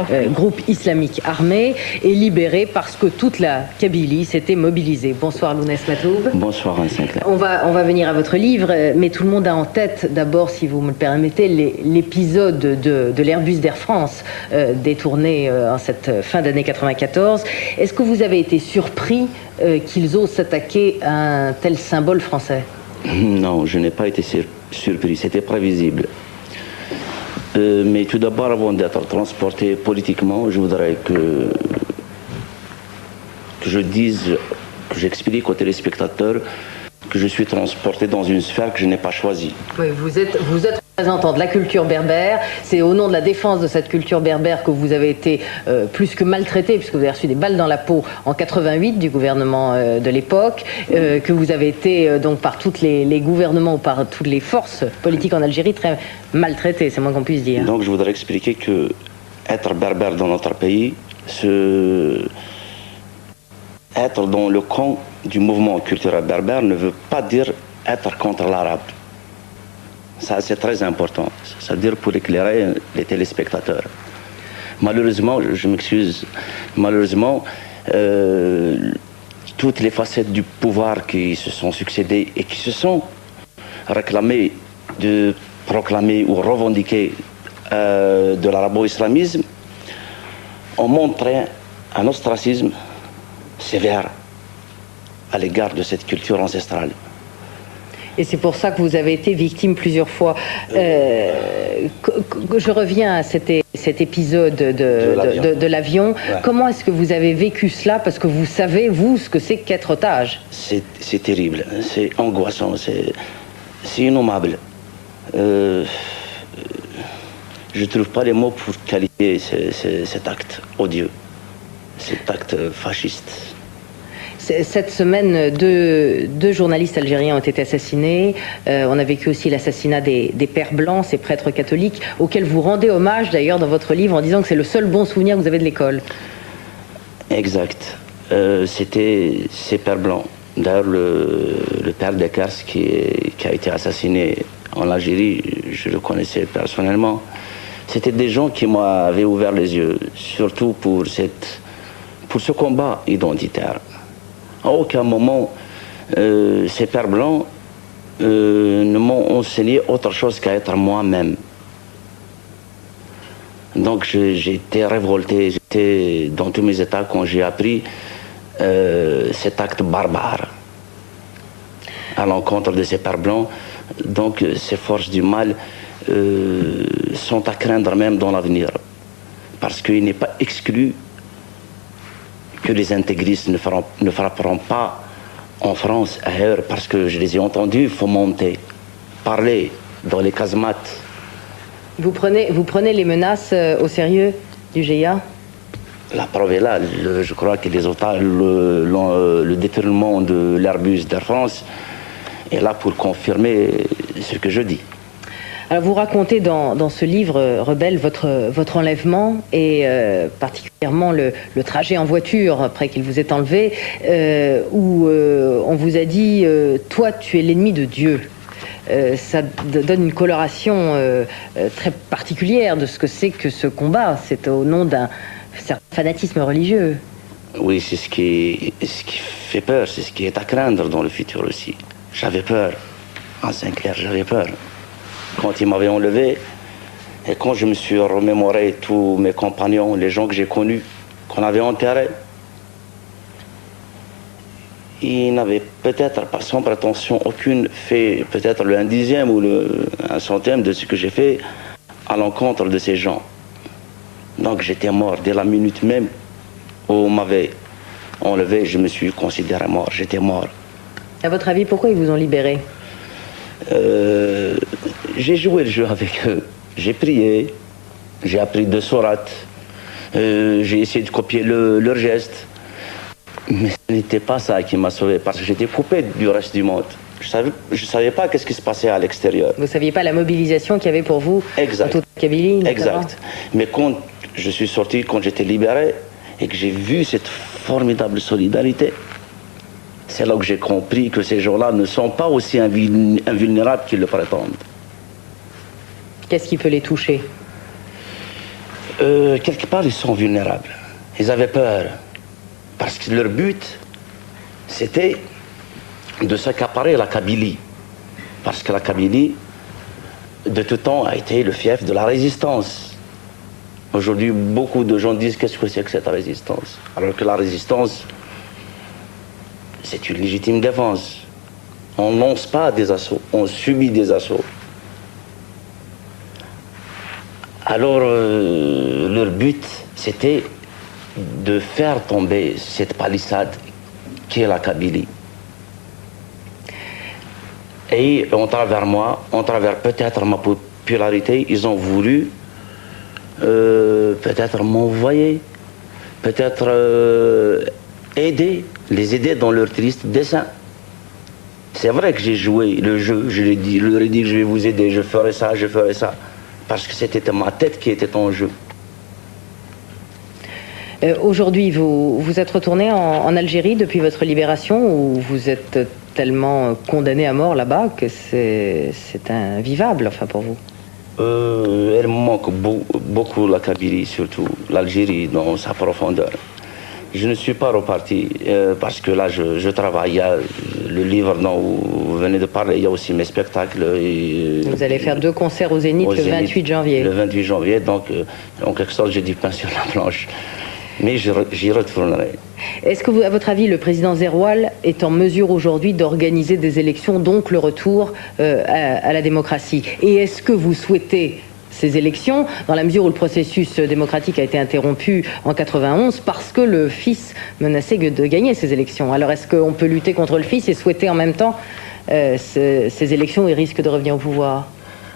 Groupe islamique armé et libéré parce que toute la Kabylie s'était mobilisée. Bonsoir Lounès Matoub. Bonsoir Anne Sinclair. On va venir à votre livre, mais tout le monde a en tête, d'abord, si vous me le permettez, l'épisode de l'Airbus d'Air France détourné en cette fin d'année 94. Est-ce que vous avez été surpris qu'ils osent s'attaquer à un tel symbole français? Non, je n'ai pas été surpris, c'était prévisible. Mais tout d'abord, avant d'être transporté politiquement, je voudrais que je dise, que j'explique aux téléspectateurs que je suis transporté dans une sphère que je n'ai pas choisie. Oui, vous êtes représentant de la culture berbère. C'est au nom de la défense de cette culture berbère que vous avez été plus que maltraité, puisque vous avez reçu des balles dans la peau en 88 du gouvernement de l'époque, que vous avez été donc par tous les gouvernements ou par toutes les forces politiques en Algérie très maltraité, c'est moins qu'on puisse dire. Donc je voudrais expliquer que être berbère dans notre pays, être dans le camp du mouvement culturel berbère ne veut pas dire être contre l'arabe. Ça, c'est très important. C'est-à-dire pour éclairer les téléspectateurs. Malheureusement, je m'excuse, malheureusement, toutes les facettes du pouvoir qui se sont succédées et qui se sont réclamées de proclamer ou revendiquer de l'arabo-islamisme ont montré un ostracisme sévère à l'égard de cette culture ancestrale. Et c'est pour ça que vous avez été victime plusieurs fois. Je reviens à cet épisode de l'avion. Ouais. Comment est-ce que vous avez vécu cela? Parce que vous savez, vous, ce que c'est qu'être otage. C'est terrible, c'est angoissant, c'est innommable. Je ne trouve pas les mots pour qualifier cet acte odieux, cet acte fasciste. Cette semaine, deux journalistes algériens ont été assassinés. On a vécu aussi l'assassinat des pères blancs, ces prêtres catholiques, auxquels vous rendez hommage d'ailleurs dans votre livre en disant que c'est le seul bon souvenir que vous avez de l'école. Exact. C'était ces pères blancs. D'ailleurs, le père Dekers qui a été assassiné en Algérie, je le connaissais personnellement. C'était des gens qui m'avaient ouvert les yeux, surtout pour ce combat identitaire. À aucun moment, ces pères blancs ne m'ont enseigné autre chose qu'à être moi-même. Donc j'ai été révolté, j'étais dans tous mes états quand j'ai appris cet acte barbare à l'encontre de ces pères blancs. Donc ces forces du mal sont à craindre même dans l'avenir. Parce qu'il n'est pas exclu que les intégristes ne frapperont pas en France, ailleurs, parce que je les ai entendus fomenter, parler dans les casemates. Vous prenez les menaces au sérieux du GIA? La preuve est là. Je crois que les otages, le détournement de l'Airbus d'Air France est là pour confirmer ce que je dis. Alors vous racontez dans ce livre, Rebelle, votre enlèvement et particulièrement le trajet en voiture après qu'il vous ait enlevé, où on vous a dit « Toi, tu es l'ennemi de Dieu ». Ça donne une coloration très particulière de ce que c'est que ce combat. C'est au nom d'un certain fanatisme religieux. Oui, c'est ce qui fait peur, c'est ce qui est à craindre dans le futur aussi. J'avais peur, en Sinclair, j'avais peur. Quand ils m'avaient enlevé, et quand je me suis remémoré tous mes compagnons, les gens que j'ai connus, qu'on avait enterrés, ils n'avaient peut-être pas sans prétention aucune fait peut-être le 1/10 ou le 1/100 de ce que j'ai fait à l'encontre de ces gens. Donc j'étais mort dès la minute même où on m'avait enlevé, je me suis considéré mort, j'étais mort. À votre avis, pourquoi ils vous ont libéré? J'ai joué le jeu avec eux, j'ai prié, j'ai appris 2 sourates, j'ai essayé de copier leurs gestes, mais ce n'était pas ça qui m'a sauvé, parce que j'étais coupé du reste du monde. Je savais pas qu'est-ce qui se passait à l'extérieur. Vous ne saviez pas la mobilisation qu'il y avait pour vous exact. En toute la Kabylie notamment. Exact. Mais quand je suis sorti, quand j'étais libéré, et que j'ai vu cette formidable solidarité, c'est là que j'ai compris que ces gens-là ne sont pas aussi invulnérables qu'ils le prétendent. Qu'est-ce qui peut les toucher? Quelque part, ils sont vulnérables. Ils avaient peur. Parce que leur but, c'était de s'accaparer la Kabylie. Parce que la Kabylie, de tout temps, a été le fief de la résistance. Aujourd'hui, beaucoup de gens disent qu'est-ce que c'est que cette résistance? Alors que la résistance, c'est une légitime défense. On ne lance pas des assauts, on subit des assauts. Alors, leur but, c'était de faire tomber cette palissade qui est la Kabylie. Et en travers moi, en travers peut-être ma popularité, ils ont voulu peut-être m'envoyer, peut-être les aider dans leur triste dessein. C'est vrai que j'ai joué le jeu, je leur ai dit que je vais vous aider, je ferai ça, parce que c'était ma tête qui était en jeu. Aujourd'hui, vous êtes retourné en Algérie depuis votre libération, ou vous êtes tellement condamné à mort là-bas que c'est invivable, enfin, pour vous? Elle me manque beaucoup la Kabylie, surtout l'Algérie dans sa profondeur. Je ne suis pas reparti parce que là je travaille. Il y a le livre dont vous venez de parler, il y a aussi mes spectacles. Vous allez faire 2 concerts au Zénith le 28 janvier. Le 28 janvier, donc en quelque sorte j'ai du pain sur la planche. Mais j'y retournerai. Est-ce que, à votre avis, le président Zeroual est en mesure aujourd'hui d'organiser des élections, donc le retour à la démocratie? Et est-ce que vous souhaitez ces élections, dans la mesure où le processus démocratique a été interrompu en 91 parce que le fils menaçait de gagner ces élections? Alors est-ce qu'on peut lutter contre le fils et souhaiter en même temps ces élections et risque de revenir au pouvoir,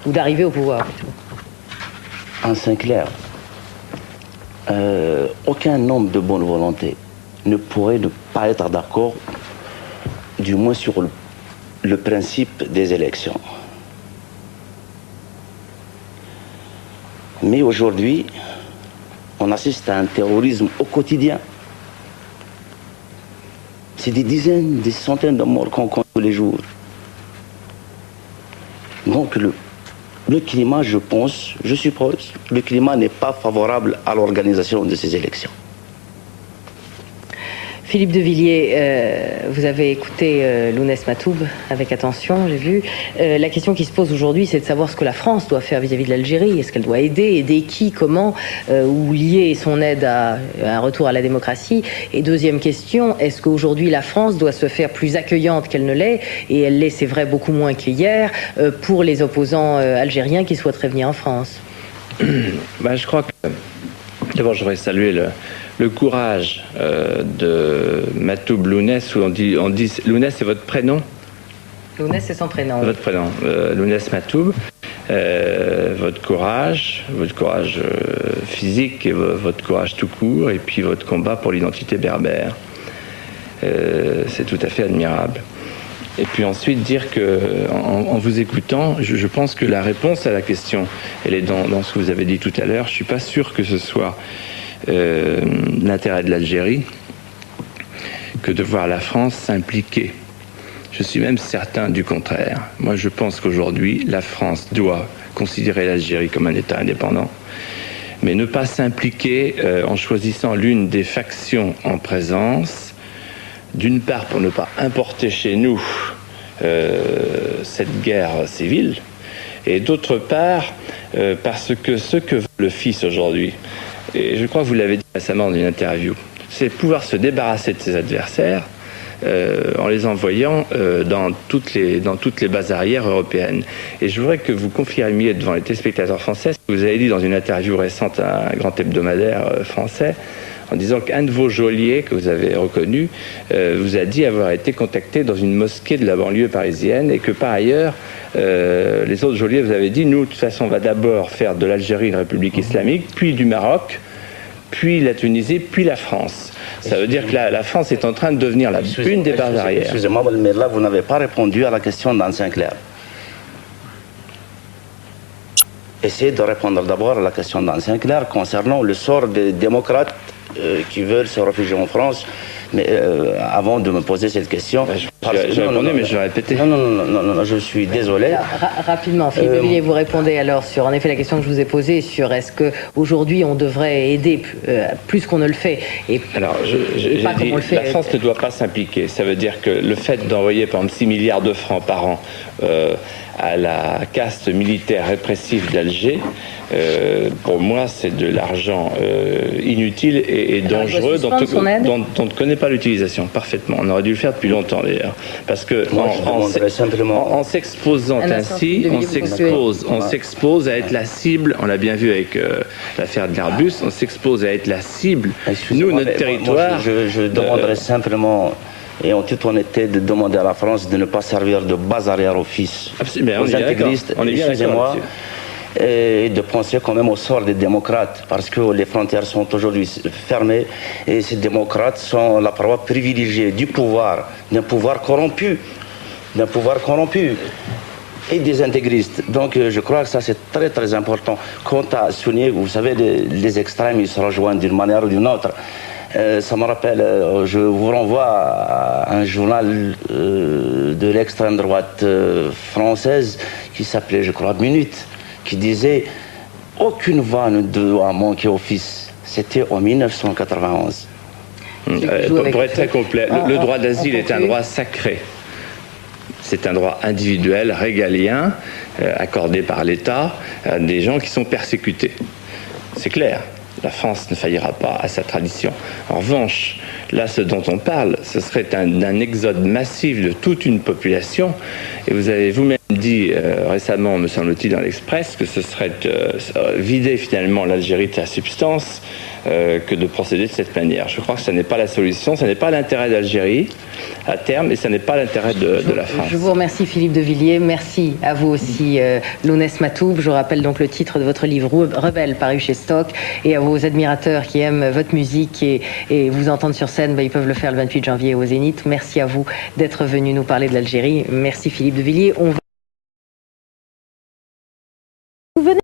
ou d'arriver au pouvoir plutôt? En Sinclair, aucun homme de bonne volonté ne pourrait ne pas être d'accord, du moins sur le principe des élections. Mais aujourd'hui, on assiste à un terrorisme au quotidien. C'est des dizaines, des centaines de morts qu'on compte tous les jours. Donc le climat, je pense, je suppose, le climat n'est pas favorable à l'organisation de ces élections. Philippe de Villiers, vous avez écouté Lounès Matoub avec attention, j'ai vu. La question qui se pose aujourd'hui, c'est de savoir ce que la France doit faire vis-à-vis de l'Algérie. Est-ce qu'elle doit aider qui, comment, ou lier son aide à un retour à la démocratie? Et deuxième question, est-ce qu'aujourd'hui la France doit se faire plus accueillante qu'elle ne l'est, et elle l'est, c'est vrai, beaucoup moins qu'hier, pour les opposants algériens qui souhaiteraient venir en France? Je crois que, d'abord, je voudrais saluer le courage de Matoub Lounès, où on dit Lounès, c'est votre prénom? Lounès, c'est son prénom. Votre prénom, Lounès Matoub. Votre courage physique et votre courage tout court, et puis votre combat pour l'identité berbère. C'est tout à fait admirable. Et puis ensuite dire que, en vous écoutant, je pense que la réponse à la question, elle est dans ce que vous avez dit tout à l'heure. Je suis pas sûr que ce soit l'intérêt de l'Algérie que de voir la France s'impliquer. Je suis même certain du contraire. Moi, je pense qu'aujourd'hui, la France doit considérer l'Algérie comme un État indépendant, mais ne pas s'impliquer en choisissant l'une des factions en présence, d'une part pour ne pas importer chez nous cette guerre civile, et d'autre part parce que ce que veut le fils aujourd'hui, et je crois que vous l'avez dit récemment dans une interview, c'est pouvoir se débarrasser de ses adversaires en les envoyant dans toutes les bases arrières européennes. Et je voudrais que vous confirmiez devant les téléspectateurs français ce que vous avez dit dans une interview récente à un grand hebdomadaire français, en disant qu'un de vos geôliers, que vous avez reconnu, vous a dit avoir été contacté dans une mosquée de la banlieue parisienne, et que par ailleurs, les autres geôliers vous avez dit, nous, de toute façon, on va d'abord faire de l'Algérie une république islamique, puis du Maroc, puis la Tunisie, puis la France. Ça veut dire que la France est en train de devenir une des bases arrières. Excusez-moi, mais là, vous n'avez pas répondu à la question d'Anne Sinclair. Essayez de répondre d'abord à la question d'Anne Sinclair concernant le sort des démocrates qui veulent se réfugier en France Mais avant de me poser cette question... J'ai répondu, mais je vais répéter. Non, je suis désolé. Alors, rapidement, Philippe de Villiers, vous répondez alors sur, en effet, la question que je vous ai posée sur est-ce qu'aujourd'hui on devrait aider plus qu'on ne le fait et alors, j'ai dit, on le fait. La France ne doit pas s'impliquer. Ça veut dire que le fait d'envoyer, par exemple, 6 milliards de francs par an à la caste militaire répressive d'Alger, pour moi, c'est de l'argent inutile et dangereux dont on ne connaît pas l'utilisation parfaitement. On aurait dû le faire depuis longtemps d'ailleurs. Parce que en s'exposant ainsi, on s'expose à être la cible, on l'a bien vu avec l'affaire de l'Airbus, on s'expose à être la cible. Nous, notre territoire... Je demanderais simplement... Et en toute honnêteté, de demander à la France de ne pas servir de base arrière office aux intégristes, excusez-moi, et de penser quand même au sort des démocrates, parce que les frontières sont aujourd'hui fermées, et ces démocrates sont la proie privilégiée du pouvoir, d'un pouvoir corrompu, et des intégristes. Donc je crois que ça c'est très très important. Quant à souligner, vous savez, les extrêmes, ils se rejoignent d'une manière ou d'une autre. Ça me rappelle, je vous renvoie à un journal de l'extrême droite française qui s'appelait, je crois, Minute, qui disait « Aucune voix ne doit manquer au fils ». C'était en 1991. Pour être très complet, le droit d'asile est un droit sacré. C'est un droit individuel, régalien, accordé par l'État à des gens qui sont persécutés. C'est clair. La France ne faillira pas à sa tradition. En revanche, là, ce dont on parle, ce serait d'un exode massif de toute une population. Et vous avez vous-même dit récemment, me semble-t-il, dans l'Express, que ce serait vider finalement l'Algérie de sa substance que de procéder de cette manière. Je crois que ce n'est pas la solution, ce n'est pas l'intérêt d'Algérie à terme, et ce n'est pas l'intérêt de la France. Je vous remercie Philippe de Villiers, merci à vous aussi Lounès Matoub. Je rappelle donc le titre de votre livre Rebelle, paru chez Stock, et à vos admirateurs qui aiment votre musique et vous entendre sur scène, ils peuvent le faire le 28 janvier au Zénith. Merci à vous d'être venu nous parler de l'Algérie. Merci Philippe de Villiers.